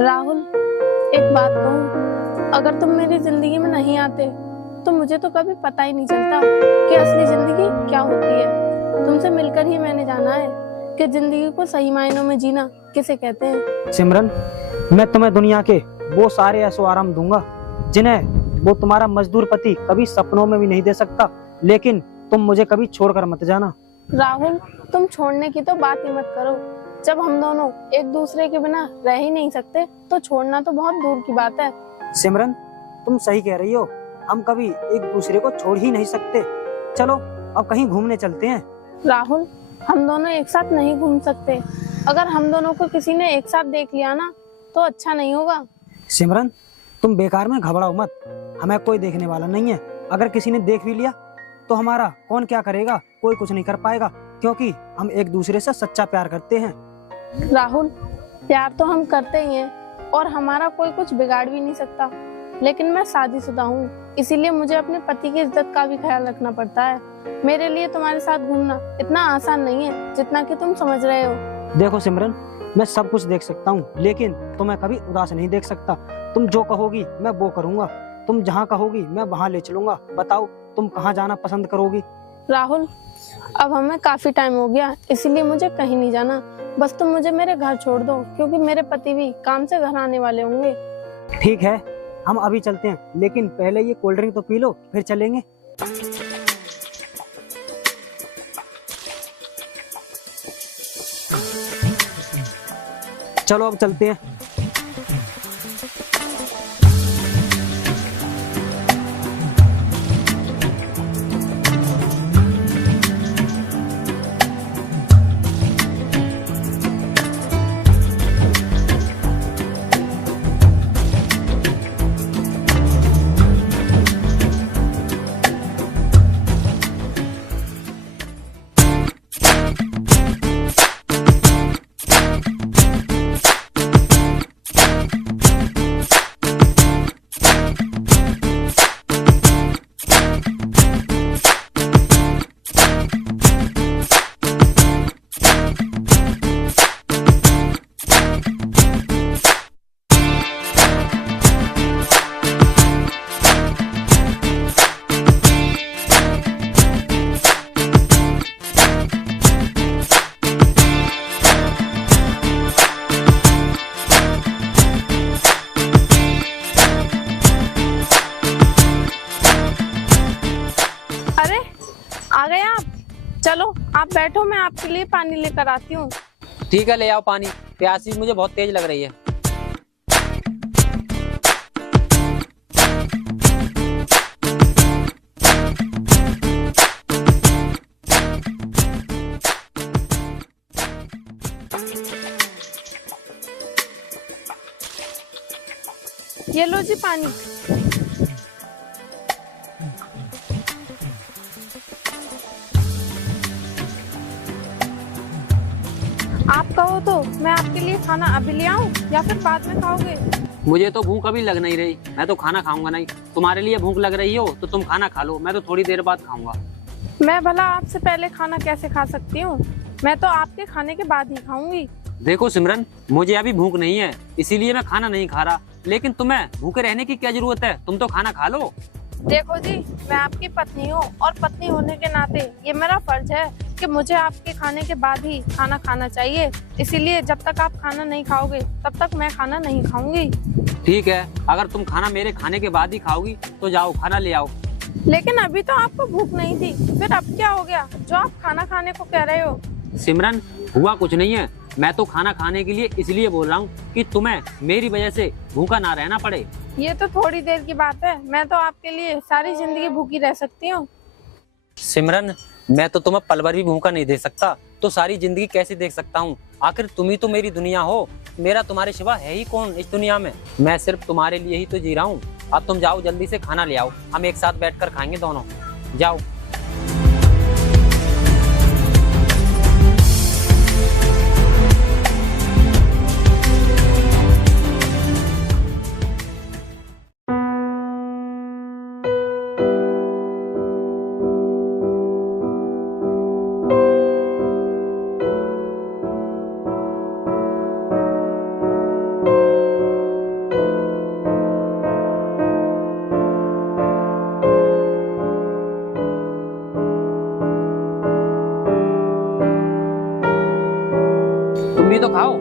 राहुल, एक बात कहूँ, अगर तुम मेरी जिंदगी में नहीं आते तो मुझे तो कभी पता ही नहीं चलता कि असली जिंदगी क्या होती है। तुमसे मिलकर ही मैंने जाना है कि जिंदगी को सही मायनों में जीना किसे कहते हैं। सिमरन, मैं तुम्हें दुनिया के वो सारे ऐशो आराम दूंगा जिन्हें वो तुम्हारा मजदूर पति कभी सपनों में भी नहीं दे सकता, लेकिन तुम मुझे कभी छोड़कर मत जाना। राहुल, तुम छोड़ने की तो बात ही मत करो। जब हम दोनों एक दूसरे के बिना रह ही नहीं सकते तो छोड़ना तो बहुत दूर की बात है। सिमरन, तुम सही कह रही हो, हम कभी एक दूसरे को छोड़ ही नहीं सकते। चलो अब कहीं घूमने चलते हैं। राहुल, हम दोनों एक साथ नहीं घूम सकते। अगर हम दोनों को किसी ने एक साथ देख लिया ना तो अच्छा नहीं होगा। सिमरन, तुम बेकार में घबराओ मत, हमें कोई देखने वाला नहीं है। अगर किसी ने देख भी लिया तो हमारा कौन क्या करेगा, कोई कुछ नहीं कर पाएगा, क्योंकि हम एक दूसरे से सच्चा प्यार करते हैं। राहुल, प्यार तो हम करते ही हैं और हमारा कोई कुछ बिगाड़ भी नहीं सकता, लेकिन मैं शादीशुदा हूँ, इसीलिए मुझे अपने पति की इज्जत का भी ख्याल रखना पड़ता है। मेरे लिए तुम्हारे साथ घूमना इतना आसान नहीं है जितना कि तुम समझ रहे हो। देखो सिमरन, मैं सब कुछ देख सकता हूँ, लेकिन तुम्हें कभी उदास नहीं देख सकता। तुम जो कहोगी मैं वो करूँगा, तुम जहाँ कहोगी मैं वहाँ ले चलूंगा। बताओ तुम कहाँ जाना पसंद करोगी? राहुल, अब हमें काफी टाइम हो गया, इसीलिए मुझे कहीं नहीं जाना। बस तुम मुझे मेरे घर छोड़ दो, क्योंकि मेरे पति भी काम से घर आने वाले होंगे। ठीक है, हम अभी चलते हैं, लेकिन पहले ये कोल्ड ड्रिंक तो पी लो, फिर चलेंगे। चलो अब चलते हैं। अरे, आ गए आप? चलो आप बैठो, मैं आपके लिए पानी लेकर आती हूँ। ठीक है, ले आओ पानी। प्यासी मुझे बहुत तेज लग रही है। ये लो जी पानी। आप कहो तो मैं आपके लिए खाना अभी ले आऊं या फिर बाद में खाओगे? मुझे तो भूख अभी लग नहीं रही, मैं तो खाना खाऊंगा नहीं। तुम्हारे लिए भूख लग रही हो तो तुम खाना खा लो, मैं तो थोड़ी देर बाद खाऊंगा। मैं भला आपसे पहले खाना कैसे खा सकती हूँ? मैं तो आपके खाने के बाद ही खाऊंगी। देखो सिमरन, मुझे अभी भूख नहीं है, इसीलिए मैं खाना नहीं खा रहा। लेकिन तुम्हें भूखे रहने की क्या जरूरत है, तुम तो खाना खा लो। देखो जी, मैं आपकी पत्नी हूँ और पत्नी होने के नाते ये मेरा फर्ज है कि मुझे आपके खाने के बाद ही खाना खाना चाहिए। इसीलिए जब तक आप खाना नहीं खाओगे तब तक मैं खाना नहीं खाऊंगी। ठीक है, अगर तुम खाना मेरे खाने के बाद ही खाओगी तो जाओ खाना ले आओ। लेकिन अभी तो आपको भूख नहीं थी, फिर अब क्या हो गया जो आप खाना खाने को कह रहे हो? सिमरन, हुआ कुछ नहीं है, मैं तो खाना खाने के लिए इसलिए बोल रहा हूँ कि तुम्हें मेरी वजह से भूखा ना रहना पड़े। ये तो थोड़ी देर की बात है, मैं तो आपके लिए सारी जिंदगी भूखी रह सकती हूँ। सिमरन, मैं तो तुम्हें पल भर भी भूखा नहीं दे सकता, तो सारी जिंदगी कैसे देख सकता हूँ? आखिर तुम ही तो मेरी दुनिया हो, मेरा तुम्हारे सिवा है ही कौन इस दुनिया में? मैं सिर्फ तुम्हारे लिए ही तो जी रहा हूँ। अब तुम जाओ जल्दी से खाना ले आओ, हम एक साथ बैठकर खाएंगे दोनों। जाओ। भी तो खाओ।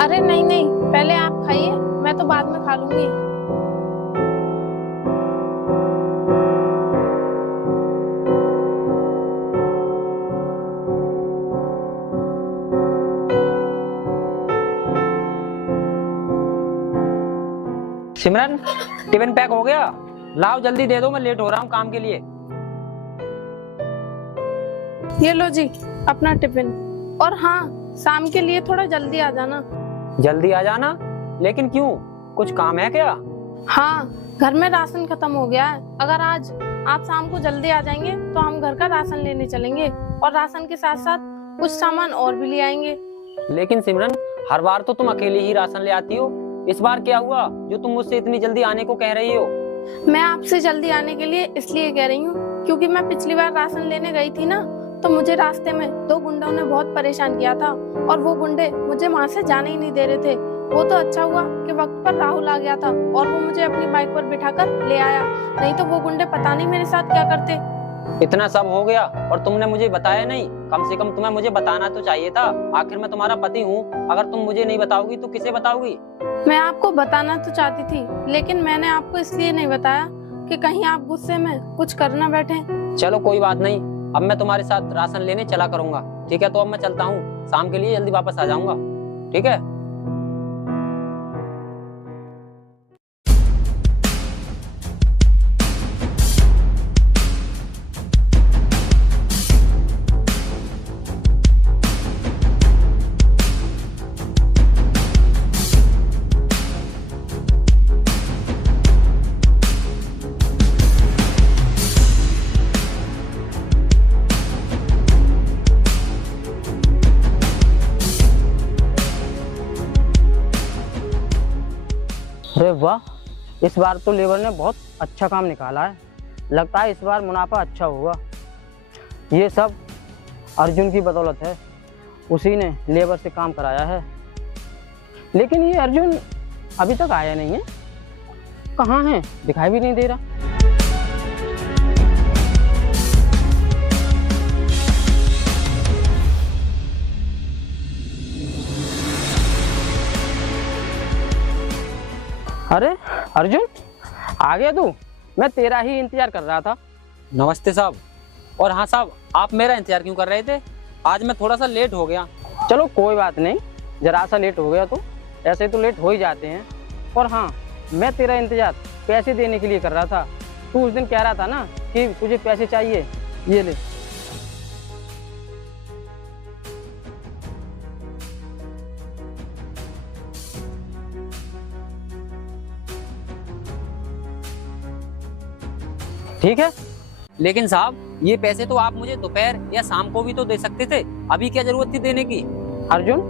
अरे नहीं नहीं, पहले आप खाइए, मैं तो बाद में खा लूंगी। सिमरन, टिफिन पैक हो गया? लाओ जल्दी दे दो, मैं लेट हो रहा हूँ काम के लिए। ये लो जी अपना टिफिन, और हाँ शाम के लिए थोड़ा जल्दी आ जाना। जल्दी आ जाना? लेकिन क्यों, कुछ काम है क्या? हाँ, घर में राशन खत्म हो गया है। अगर आज आप शाम को जल्दी आ जाएंगे तो हम घर का राशन लेने चलेंगे, और राशन के साथ साथ कुछ सामान और भी ले आएंगे। लेकिन सिमरन, हर बार तो तुम अकेले ही राशन ले आती हो, इस बार क्या हुआ जो तुम मुझसे इतनी जल्दी आने को कह रही हो? मैं आपसे जल्दी आने के लिए इसलिए कह रही हूँ क्योंकि मैं पिछली बार राशन लेने गई थी ना, तो मुझे रास्ते में 2 गुंडों ने बहुत परेशान किया था, और वो गुंडे मुझे वहाँ से जाने ही नहीं दे रहे थे। वो तो अच्छा हुआ कि वक्त पर राहुल आ गया था और वो मुझे अपनी बाइक पर बिठाकर ले आया, नहीं तो वो गुंडे पता नहीं मेरे साथ क्या करते। इतना सब हो गया और तुमने मुझे बताया नहीं? कम से कम तुम्हें मुझे बताना तो चाहिए था, आखिर मैं तुम्हारा पति हूँ। अगर तुम मुझे नहीं बताओगी तो किसे बताओगी? मैं आपको बताना तो चाहती थी, लेकिन मैंने आपको इसलिए नहीं बताया कि कहीं आप गुस्से में कुछ कर ना बैठे। चलो कोई बात नहीं, अब मैं तुम्हारे साथ राशन लेने चला करूंगा। ठीक है, तो अब मैं चलता हूँ, शाम के लिए जल्दी वापस आ जाऊंगा। ठीक है? अरे वाह, इस बार तो लेबर ने बहुत अच्छा काम निकाला है। लगता है इस बार मुनाफा अच्छा होगा। ये सब अर्जुन की बदौलत है, उसी ने लेबर से काम कराया है। लेकिन ये अर्जुन अभी तक आया नहीं है, कहाँ है? दिखाई भी नहीं दे रहा। अरे अर्जुन, आ गया तू? मैं तेरा ही इंतजार कर रहा था। नमस्ते साहब। और हाँ साहब, आप मेरा इंतजार क्यों कर रहे थे? आज मैं थोड़ा सा लेट हो गया। चलो कोई बात नहीं, जरा सा लेट हो गया तो ऐसे तो लेट हो ही जाते हैं। और हाँ, मैं तेरा इंतजार पैसे देने के लिए कर रहा था। तू उस दिन कह रहा था ना कि तुझे पैसे चाहिए, ये ले। ठीक है। लेकिन साहब, ये पैसे तो आप मुझे दोपहर या शाम को भी तो दे सकते थे, अभी क्या जरूरत थी देने की? अर्जुन,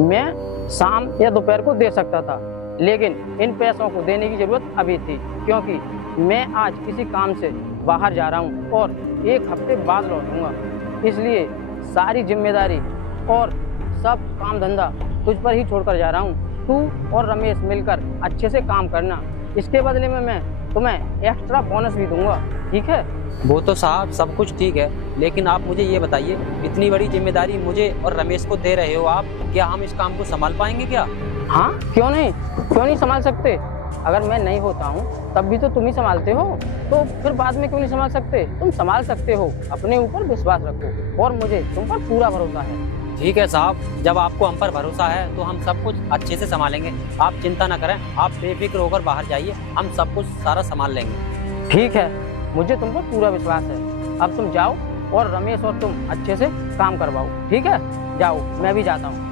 मैं शाम या दोपहर को दे सकता था, लेकिन इन पैसों को देने की जरूरत अभी थी, क्योंकि मैं आज किसी काम से बाहर जा रहा हूँ और 1 हफ्ते बाद लौटूंगा। इसलिए सारी जिम्मेदारी और सब काम धंधा तुझ पर ही छोड़कर जा रहा हूँ। तू और रमेश मिलकर अच्छे से काम करना, इसके बदले में मैं तुम्हें एक्स्ट्रा बोनस भी दूंगा। ठीक है? वो तो साहब सब कुछ ठीक है, लेकिन आप मुझे ये बताइए, इतनी बड़ी जिम्मेदारी मुझे और रमेश को दे रहे हो आप, क्या हम इस काम को संभाल पाएंगे क्या? हाँ, क्यों नहीं संभाल सकते। अगर मैं नहीं होता हूँ तब भी तो तुम ही संभालते हो, तो फिर बाद में क्यों नहीं संभाल सकते? तुम संभाल सकते हो, अपने ऊपर विश्वास रखो और मुझे तुम पर पूरा भरोसा है। ठीक है साहब, जब आपको हम पर भरोसा है तो हम सब कुछ अच्छे से संभालेंगे। आप चिंता न करें, आप बेफिक्र होकर बाहर जाइए, हम सब कुछ सारा संभाल लेंगे। ठीक है, मुझे तुम पर पूरा विश्वास है। अब तुम जाओ और रमेश और तुम अच्छे से काम करवाओ। ठीक है? जाओ, मैं भी जाता हूँ।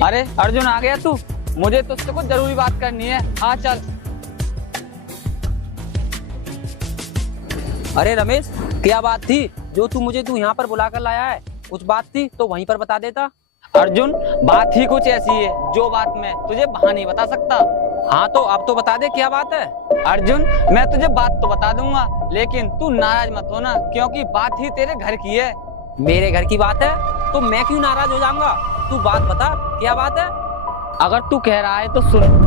अरे अर्जुन, आ गया तू? मुझे तुझसे कुछ जरूरी बात करनी है। हाँ चल। अरे रमेश, क्या बात थी जो तू यहाँ पर बुलाकर लाया है? कुछ बात थी तो वहीं पर बता देता। अर्जुन, बात ही कुछ ऐसी है जो बात मैं तुझे वहां नहीं बता सकता। हाँ तो अब तो बता दे, क्या बात है? अर्जुन, मैं तुझे बात तो बता दूंगा, लेकिन तू नाराज मत होना, क्योंकि बात ही तेरे घर की है। मेरे घर की बात है तो मैं क्यों नाराज हो जाऊंगा? तू बात बता, क्या बात है? अगर तू कह रहा है तो सुन।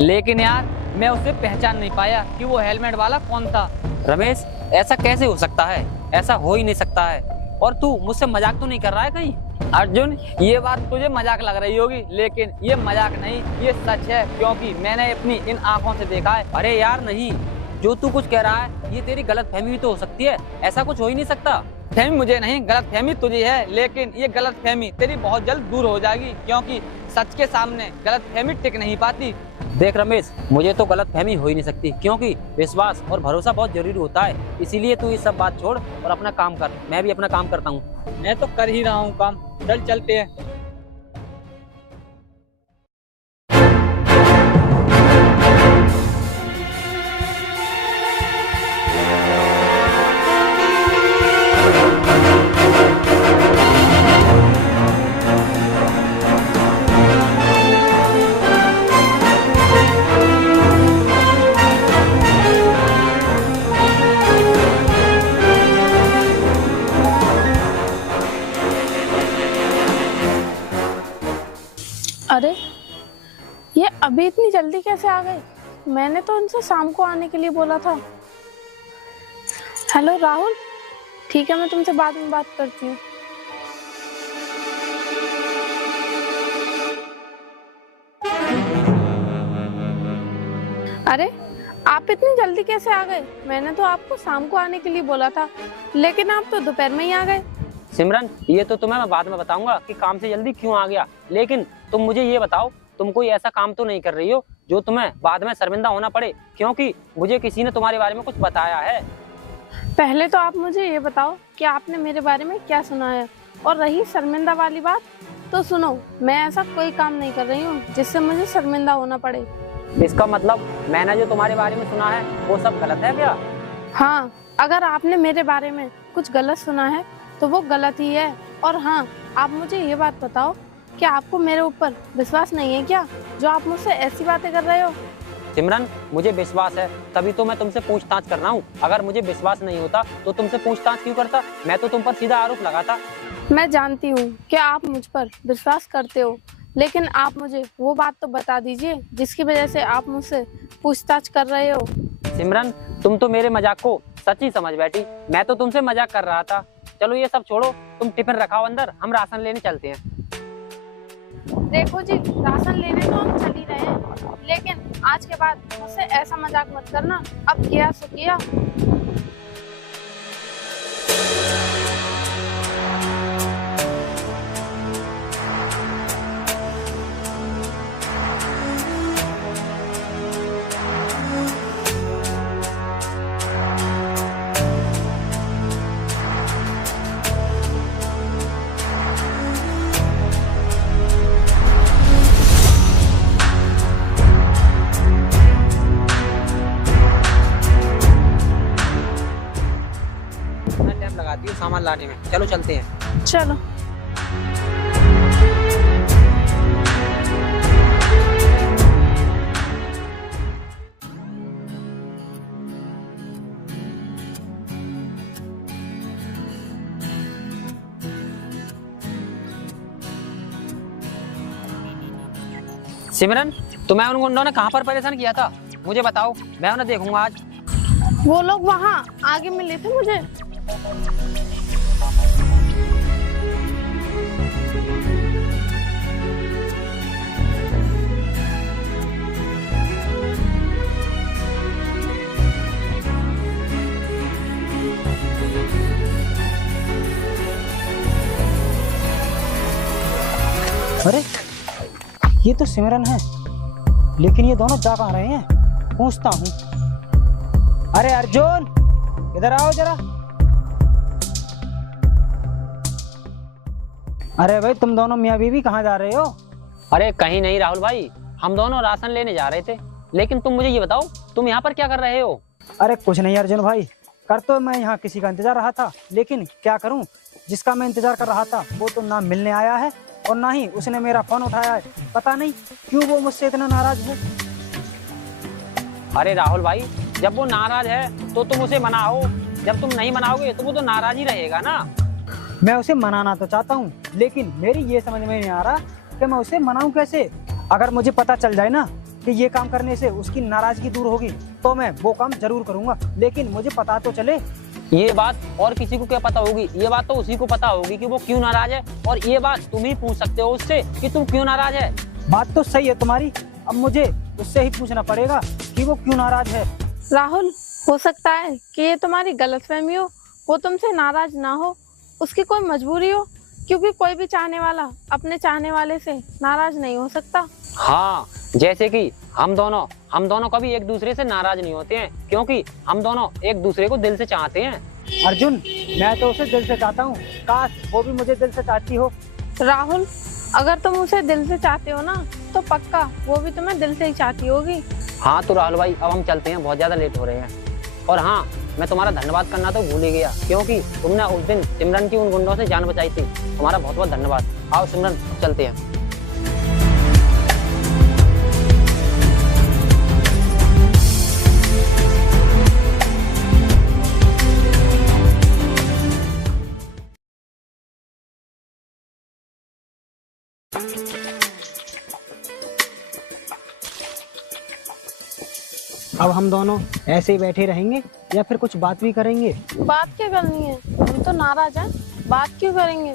लेकिन यार, मैं उसे पहचान नहीं पाया कि वो हेलमेट वाला कौन था। रमेश, ऐसा कैसे हो सकता है? ऐसा हो ही नहीं सकता है। और तू मुझसे मजाक तो नहीं कर रहा है कहीं? अर्जुन, ये बात तुझे मजाक लग रही होगी, लेकिन ये मजाक नहीं, ये सच है, क्योंकि मैंने अपनी इन आंखों से देखा है। अरे यार नहीं, जो तू कुछ कह रहा है ये तेरी गलतफहमी भी तो हो सकती है। ऐसा कुछ हो ही नहीं सकता। फहमी मुझे नहीं, गलतफहमी तुझे है, लेकिन ये गलतफहमी तेरी बहुत जल्द दूर हो जाएगी, क्योंकि सच के सामने गलतफहमी टिक नहीं पाती। देख रमेश, मुझे तो गलतफहमी हो ही नहीं सकती, क्योंकि विश्वास और भरोसा बहुत जरूरी होता है। इसीलिए तू ये सब बात छोड़ और अपना काम कर। मैं भी अपना काम करता हूँ। मैं तो कर ही रहा हूँ काम। चल चलते हैं। अरे, ये अभी इतनी जल्दी कैसे आ गए? मैंने तो उनसे शाम को आने के लिए बोला था। हेलो राहुल, ठीक है, मैं तुमसे बाद में बात करती हूँ। अरे, आप इतनी जल्दी कैसे आ गए? मैंने तो आपको शाम को आने के लिए बोला था, लेकिन आप तो दोपहर में ही आ गए। सिमरन, ये तो तुम्हें मैं बाद में बताऊंगा कि काम से जल्दी क्यों आ गया, लेकिन तुम मुझे ये बताओ, तुम कोई ऐसा काम तो नहीं कर रही हो जो तुम्हें बाद में शर्मिंदा होना पड़े? क्योंकि मुझे किसी ने तुम्हारे बारे में कुछ बताया है। पहले तो आप मुझे ये बताओ कि आपने मेरे बारे में क्या सुना है, और रही शर्मिंदा वाली बात, तो सुनो, मैं ऐसा कोई काम नहीं कर रही हूँ जिससे मुझे शर्मिंदा होना पड़े। इसका मतलब मैंने जो तुम्हारे बारे में सुना है वो सब गलत है क्या? हाँ, अगर आपने मेरे बारे में कुछ गलत सुना है तो वो गलत ही है। और हाँ, आप मुझे ये बात बताओ कि आपको मेरे ऊपर विश्वास नहीं है क्या, जो आप मुझसे ऐसी बातें कर रहे हो? सिमरन, मुझे विश्वास है, तभी तो मैं तुमसे पूछताछ कर रहा हूँ। अगर मुझे विश्वास नहीं होता तो तुमसे पूछताछ क्यों करता? मैं तो तुम पर सीधा आरोप लगाता। मैं जानती हूँ कि आप मुझ पर विश्वास करते हो, लेकिन आप मुझे वो बात तो बता दीजिए जिसकी वजह से आप मुझसे पूछताछ कर रहे हो। सिमरन, तुम तो मेरे मजाक को सच ही समझ बैठी। मैं तो तुमसे मजाक कर रहा था। चलो ये सब छोड़ो, तुम टिफिन रखाओ अंदर, हम राशन लेने चलते हैं। देखो जी, राशन लेने तो हम चल ही रहे हैं, लेकिन आज के बाद मुझसे ऐसा मजाक मत करना। अब किया सो किया। टाइम लगाती हूँ सामान लाने में। चलो चलते हैं। चलो। सिमरन, तुम्हें उन गुंडों ने कहाँ पर परेशान किया था? मुझे बताओ, मैं उन्हें देखूंगा आज। वो लोग वहाँ आगे मिले थे मुझे। अरे ये तो सिमरन है, लेकिन ये दोनों जा कहाँ रहे हैं? पूछता हूँ। अरे अर्जुन, इधर आओ जरा। अरे भाई तुम दोनों मियाँ बीवी कहाँ जा रहे हो? अरे कहीं नहीं राहुल भाई, हम दोनों राशन लेने जा रहे थे। लेकिन तुम मुझे ये बताओ, तुम यहाँ पर क्या कर रहे हो? अरे कुछ नहीं अर्जुन भाई, कर तो मैं यहाँ किसी का इंतजार रहा था, लेकिन क्या करूँ, जिसका मैं इंतजार कर रहा था वो तो ना मिलने आया है और ना ही उसने मेरा फोन उठाया है। पता नहीं क्यों वो मुझसे इतना नाराज है। अरे राहुल भाई, जब वो नाराज है तो तुम उसे मनाओ। जब तुम नहीं मनाओगे तो वो तो नाराज ही रहेगा ना। मैं उसे मनाना तो चाहता हूँ, लेकिन मेरी ये समझ में नहीं आ रहा कि मैं उसे मनाऊं कैसे। अगर मुझे पता चल जाए ना कि ये काम करने से उसकी नाराजगी दूर होगी तो मैं वो काम जरूर करूंगा, लेकिन मुझे पता तो चले। ये बात और किसी को क्या पता होगी? ये बात तो उसी को पता होगी कि वो क्यों नाराज है, और ये बात तुम ही पूछ सकते हो उससे कि तुम क्यों नाराज है। बात तो सही है तुम्हारी, अब मुझे उससे ही पूछना पड़ेगा कि वो क्यों नाराज है। राहुल, हो सकता है कि ये तुम्हारी गलतफहमी हो, वो तुमसे नाराज ना हो, उसकी कोई मजबूरी हो, क्योंकि कोई भी चाहने वाला अपने चाहने वाले से नाराज नहीं हो सकता। हाँ, जैसे कि हम दोनों कभी एक दूसरे से नाराज नहीं होते हैं, क्योंकि हम दोनों एक दूसरे को दिल से चाहते हैं। अर्जुन, मैं तो उसे दिल से चाहता हूँ, काश वो भी मुझे दिल से चाहती हो। राहुल, अगर तुम उसे दिल से चाहते हो ना, तो पक्का वो भी तुम्हें दिल से ही चाहती होगी। हाँ तो राहुल भाई, अब हम चलते हैं, बहुत ज्यादा लेट हो रहे हैं। और हाँ, मैं तुम्हारा धन्यवाद करना तो भूल ही गया, क्योंकि तुमने उस दिन सिमरन की उन गुंडों से जान बचाई थी। तुम्हारा बहुत बहुत धन्यवाद। आओ सिमरन, चलते हैं। अब हम दोनों ऐसे ही बैठे रहेंगे या फिर कुछ बात भी करेंगे? बात क्या करनी है, हम तो नाराज हैं, बात क्यों करेंगे?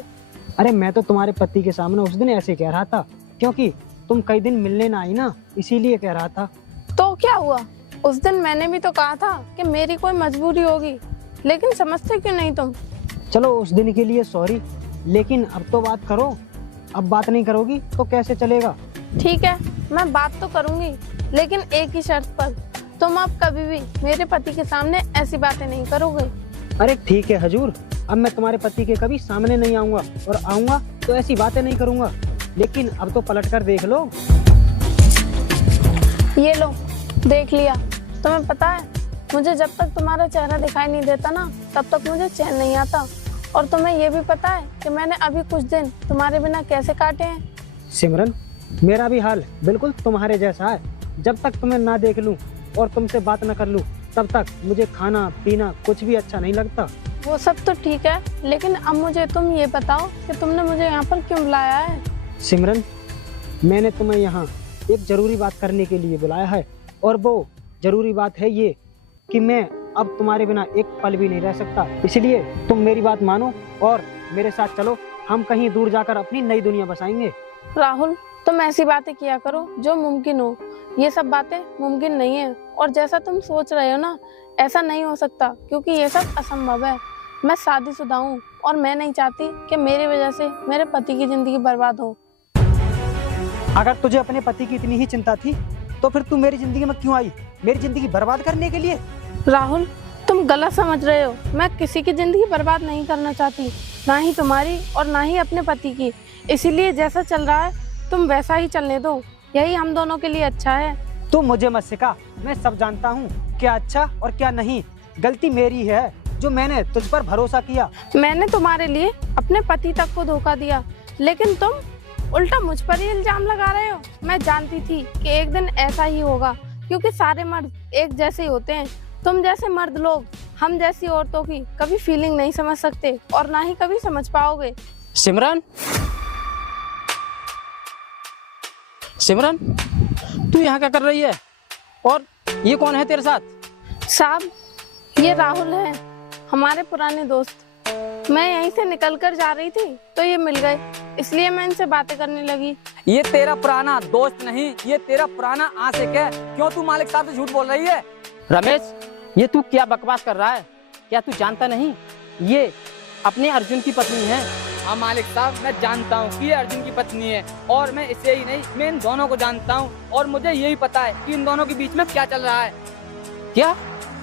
अरे मैं तो तुम्हारे पति के सामने उस दिन ऐसे कह रहा था, क्योंकि तुम कई दिन मिलने ना आई ना, इसीलिए कह रहा था। तो क्या हुआ? उस दिन मैंने भी तो कहा था कि मेरी कोई मजबूरी होगी, लेकिन समझते क्यों नहीं तुम? चलो उस दिन के लिए सॉरी, लेकिन अब तो बात करो। अब बात नहीं करोगी तो कैसे चलेगा? ठीक है, मैं बात तो करूंगी, लेकिन एक ही शर्त पर। तुम अब कभी भी मेरे पति के सामने ऐसी बातें नहीं करोगे। अरे ठीक है हजूर, अब मैं तुम्हारे पति के कभी सामने नहीं आऊंगा, और आऊंगा तो ऐसी बातें नहीं करूंगा। लेकिन अब तो पलट कर देख लो। ये लो, देख लिया। तुम्हें पता है, मुझे जब तक तुम्हारा चेहरा दिखाई नहीं देता ना, तब तक मुझे चैन नहीं आता। और तुम्हें ये भी पता है कि मैंने अभी कुछ दिन तुम्हारे बिना कैसे काटे हैं। सिमरन, मेरा भी हाल बिल्कुल तुम्हारे जैसा है। जब तक तुम्हें ना देख लूं और तुमसे बात न कर लूं, तब तक मुझे खाना पीना कुछ भी अच्छा नहीं लगता। वो सब तो ठीक है, लेकिन अब मुझे तुम ये बताओ कि तुमने मुझे यहाँ पर क्यों बुलाया है? सिमरन, मैंने तुम्हें यहाँ एक जरूरी बात करने के लिए बुलाया है, और वो जरूरी बात है ये कि मैं अब तुम्हारे बिना एक पल भी नहीं रह सकता। इसलिए तुम मेरी बात मानो और मेरे साथ चलो, हम कहीं दूर जाकर अपनी नई दुनिया बसाएंगे। राहुल, तुम ऐसी बातें किया करो जो मुमकिन हो। ये सब बातें मुमकिन नहीं है, और जैसा तुम सोच रहे हो ना, ऐसा नहीं हो सकता, क्योंकि ये सब असंभव है। मैं शादीशुदा हूँ और मैं नहीं चाहती कि मेरी वजह से मेरे पति की जिंदगी बर्बाद हो। अगर तुझे अपने पति की इतनी ही चिंता थी तो फिर तू मेरी जिंदगी में क्यों आई? मेरी जिंदगी बर्बाद करने के लिए? राहुल, तुम गलत समझ रहे हो। मैं किसी की जिंदगी बर्बाद नहीं करना चाहती, ना ही तुम्हारी और ना ही अपने पति की। इसीलिए जैसा चल रहा है तुम वैसा ही चलने दो, यही हम दोनों के लिए अच्छा है। तू मुझे मत सिखा, मैं सब जानता हूँ क्या अच्छा और क्या नहीं। गलती मेरी है जो मैंने तुझ पर भरोसा किया। मैंने तुम्हारे लिए अपने पति तक को धोखा दिया, लेकिन तुम उल्टा मुझ पर ही इल्जाम लगा रहे हो। मैं जानती थी कि एक दिन ऐसा ही होगा, क्योंकि सारे मर्द एक जैसे ही होते हैं। तुम जैसे मर्द लोग हम जैसी औरतों की कभी फीलिंग नहीं समझ सकते, और ना ही कभी समझ पाओगे। सिमरन, सिमरन, तू यहाँ क्या कर रही है? और ये कौन है तेरे साथ? साहब, ये राहुल है, हमारे पुराने दोस्त। मैं यहीं से निकलकर जा रही थी तो ये मिल गए, इसलिए मैं इनसे बातें करने लगी। ये तेरा पुराना दोस्त नहीं, ये तेरा पुराना आशिक है। क्यों तू मालिक साहब से झूठ बोल रही है? रमेश, ये तू क्या बकवास कर रहा है? क्या तू जानता नहीं, ये अपने अर्जुन की पत्नी है। हाँ मालिक साहब, मैं जानता हूँ कि ये अर्जुन की पत्नी है और मैं इसे ही नहीं, मैं इन दोनों को जानता हूँ और मुझे यही पता है कि इन दोनों के बीच में क्या चल रहा है। क्या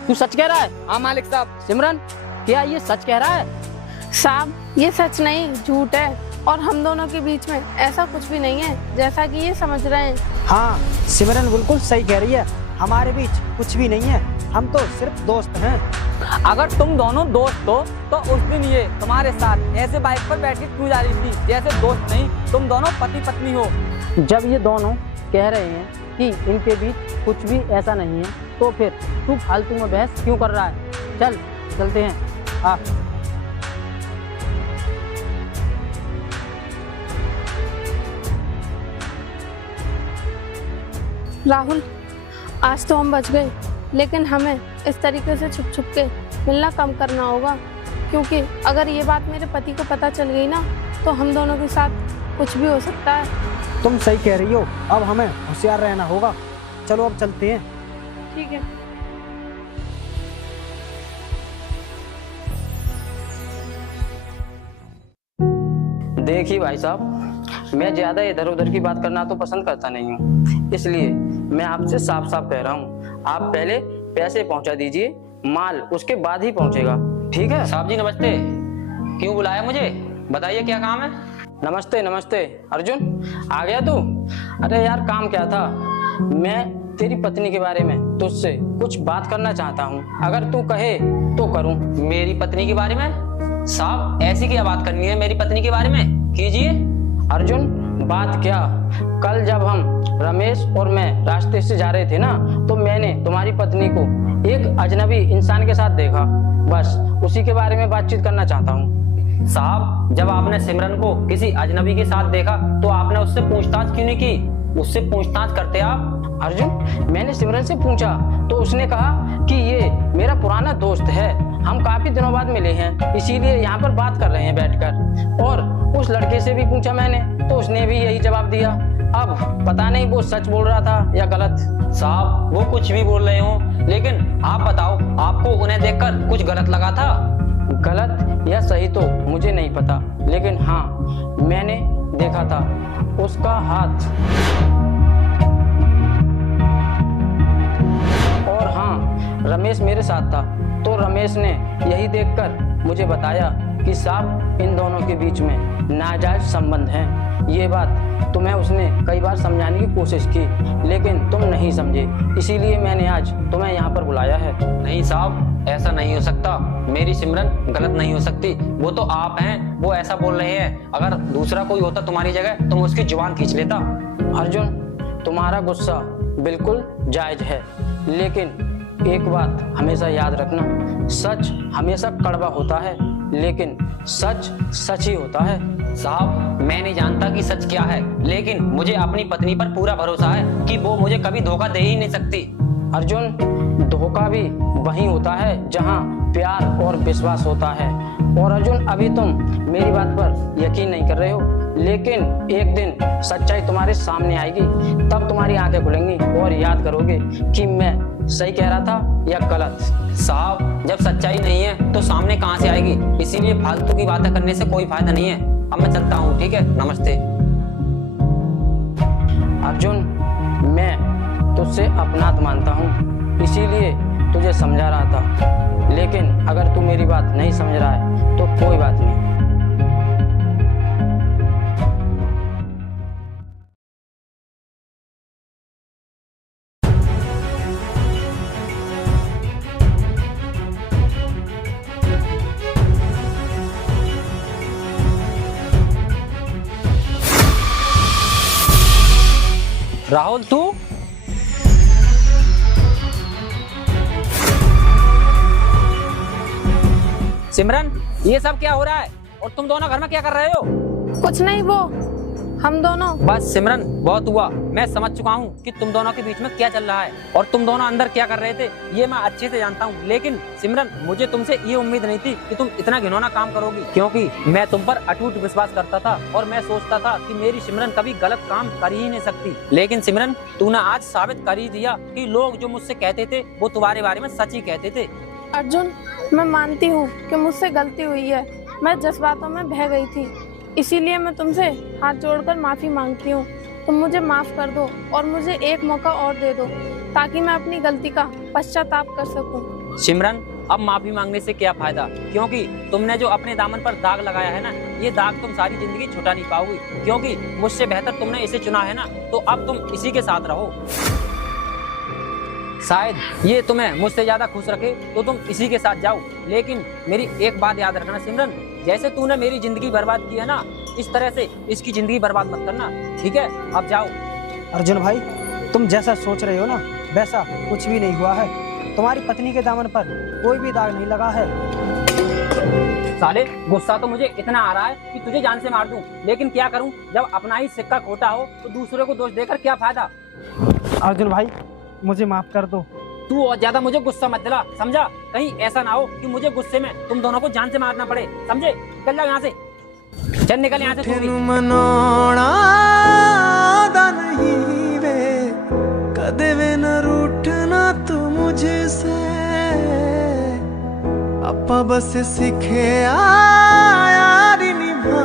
तू सच कह रहा है? हाँ मालिक साहब। सिमरन, क्या ये सच कह रहा है? साहब ये सच नहीं झूठ है, और हम दोनों के बीच में ऐसा कुछ भी नहीं है जैसा कि ये समझ रहे हैं। हाँ, सिमरन बिल्कुल सही कह रही है, हमारे बीच कुछ भी नहीं है, हम तो सिर्फ दोस्त हैं। अगर तुम दोनों दोस्त हो तो उस दिन ये तुम्हारे साथ ऐसे बाइक पर बैठ के क्यों जा रही थी जैसे दोस्त नहीं, तुम दोनों पति पत्नी हो। जब ये दोनों कह रहे हैं कि इनके बीच कुछ भी ऐसा नहीं है, तो फिर तू फालतू में बहस क्यों कर रहा है? चल चलते हैं। आ राहुल, आज तो हम बच गए, लेकिन हमें इस तरीके से छुप छुप के मिलना कम करना होगा, क्योंकि अगर ये बात मेरे पति को पता चल गई ना तो हम दोनों के साथ कुछ भी हो सकता है। तुम सही कह रही हो, अब हमें होशियार रहना होगा। चलो अब चलते हैं। ठीक है। देखिए भाई साहब, मैं ज्यादा इधर उधर की बात करना तो पसंद करता नहीं हूँ, इसलिए मैं आपसे साफ साफ कह रहा हूँ, आप पहले पैसे पहुँचा दीजिए, माल उसके बाद ही पहुँचेगा, ठीक है? साहब जी नमस्ते, क्यों बुलाया मुझे, बताइए क्या काम है? नमस्ते नमस्ते। अर्जुन आ गया तू? अरे यार काम क्या था, मैं तेरी पत्नी के बारे में तुझसे कुछ बात करना चाहता हूँ, अगर तू कहे तो करूँ। मेरी पत्नी के बारे में? साहब ऐसी क्या बात करनी है मेरी पत्नी के बारे में, कीजिए। अर्जुन बात क्या, कल जब हम रमेश और मैं रास्ते से जा रहे थे ना, तो मैंने तुम्हारी पत्नी को एक अजनबी इंसान के साथ देखा, बस उसी के बारे में बातचीत करना चाहता हूँ। साहब जब आपने सिमरन को किसी अजनबी के साथ देखा तो आपने उससे पूछताछ क्यों नहीं की? उससे पूछताछ करते आप। अर्जुन मैंने सिमरन से पूछा तो उसने कहा कि ये मेरा पुराना दोस्त है, हम काफी दिनों बाद मिले हैं, इसीलिए यहाँ पर बात कर रहे हैं बैठकर। और उस लड़के से भी पूछा मैंने तो उसने भी यही जवाब दिया। अब पता नहीं वो सच बोल रहा था या गलत। साहब वो कुछ भी बोल रहे हो, लेकिन आप बताओ, आपको उन्हें देखकर कुछ गलत लगा था? गलत या सही तो मुझे नहीं पता, लेकिन हाँ मैंने देखा था उसका हाथ, और हाँ रमेश मेरे साथ था, तो रमेश ने यही देखकर मुझे बताया कि साहब इन दोनों के बीच में नाजायज संबंध है। ये बात तुम्हें उसने कई बार समझाने की कोशिश की, लेकिन तुम नहीं समझे, इसीलिए मैंने आज तुम्हें यहाँ पर बुलाया है। नहीं साहब ऐसा नहीं हो सकता, मेरी सिमरन गलत नहीं हो सकती, वो तो आप हैं, वो ऐसा बोल रहे हैं। अगर दूसरा कोई होता तुम्हारी जगह तो मैं उसकी जुबान खींच लेता। अर्जुन तुम्हारा गुस्सा बिल्कुल जायज है, लेकिन एक बात हमेशा याद रखना, सच हमेशा कड़वा होता है, लेकिन सच सच ही होता है। साहब मैं नहीं जानता कि सच क्या है, लेकिन मुझे अपनी पत्नी पर पूरा भरोसा है कि वो मुझे कभी धोखा दे ही नहीं सकती। अर्जुन धोखा भी वही होता है जहाँ प्यार और विश्वास होता है। और अर्जुन अभी तुम मेरी बात पर यकीन नहीं कर रहे हो, लेकिन एक दिन सच्चाई तुम्हारे सामने आएगी, तब तुम्हारी आंखें खुलेंगी और याद करोगे कि मैं सही कह रहा था या गलत। साहब जब सच्चाई नहीं है तो सामने कहाँ से आएगी, इसीलिए फालतू की बातें करने से कोई फायदा नहीं है। अब मैं चलता हूँ, ठीक है, नमस्ते। अर्जुन मैं तुझसे अपनात मानता हूँ, इसीलिए तुझे समझा रहा था, लेकिन अगर तू मेरी बात नहीं समझ रहा है तो कोई बात नहीं। राहुल तू? सिमरन ये सब क्या हो रहा है और तुम दोनों घर में क्या कर रहे हो? कुछ नहीं, वो हम दोनों। बस सिमरन बहुत हुआ, मैं समझ चुका हूँ कि तुम दोनों के बीच में क्या चल रहा है और तुम दोनों अंदर क्या कर रहे थे, ये मैं अच्छे से जानता हूँ। लेकिन सिमरन मुझे तुमसे ये उम्मीद नहीं थी कि तुम इतना घिनौना काम करोगी, क्योंकि मैं तुम पर अटूट विश्वास करता था और मैं सोचता था कि मेरी सिमरन कभी गलत काम कर ही नहीं सकती। लेकिन सिमरन तूने आज साबित कर ही दिया कि लोग जो मुझसे कहते थे वो तुम्हारे बारे में सच ही कहते थे। अर्जुन मैं मानती हूँ कि मुझसे गलती हुई है, मैं जज्बातों में बह गई थी, इसीलिए मैं तुमसे हाथ जोड़कर माफी मांगती हूँ। तुम मुझे माफ कर दो और मुझे एक मौका और दे दो ताकि मैं अपनी गलती का पश्चाताप कर सकूं। सिमरन, अब माफी मांगने से क्या फायदा, क्योंकि तुमने जो अपने दामन पर दाग लगाया है ना, ये दाग तुम सारी जिंदगी छुटा नहीं पाओगी, क्योंकि मुझसे बेहतर तुमने इसे चुना है ना, तो अब तुम इसी के साथ रहो। शायद ये तुम्हें मुझसे ज्यादा खुश रखे तो तुम इसी के साथ जाओ, लेकिन मेरी एक बात याद रखना सिमरन, जैसे तूने मेरी जिंदगी बर्बाद की है ना, इस तरह से इसकी जिंदगी बर्बाद मत करना, ठीक है? अब जाओ। अर्जुन भाई, तुम जैसा सोच रहे हो ना वैसा कुछ भी नहीं हुआ है। तुम्हारी पत्नी के दामन पर कोई भी दाग नहीं लगा है। साले, गुस्सा तो मुझे इतना आ रहा है कि तुझे जान से मार दूं, लेकिन क्या करूं, जब अपना ही सिक्का खोटा हो तो दूसरे को दोष देकर क्या फायदा। अर्जुन भाई, मुझे माफ कर दो। तू और ज्यादा मुझे गुस्सा मत दिला, समझा? कहीं ऐसा ना हो कि मुझे गुस्से में तुम दोनों को जान से मारना पड़े, समझे? निकल जाओ यहाँ से, चल निकल यहाँ से तू भी। मनाना दा नहीं वे, कदे वे न रूठना तू मुझसे, आपा बस सीखे यारी निभा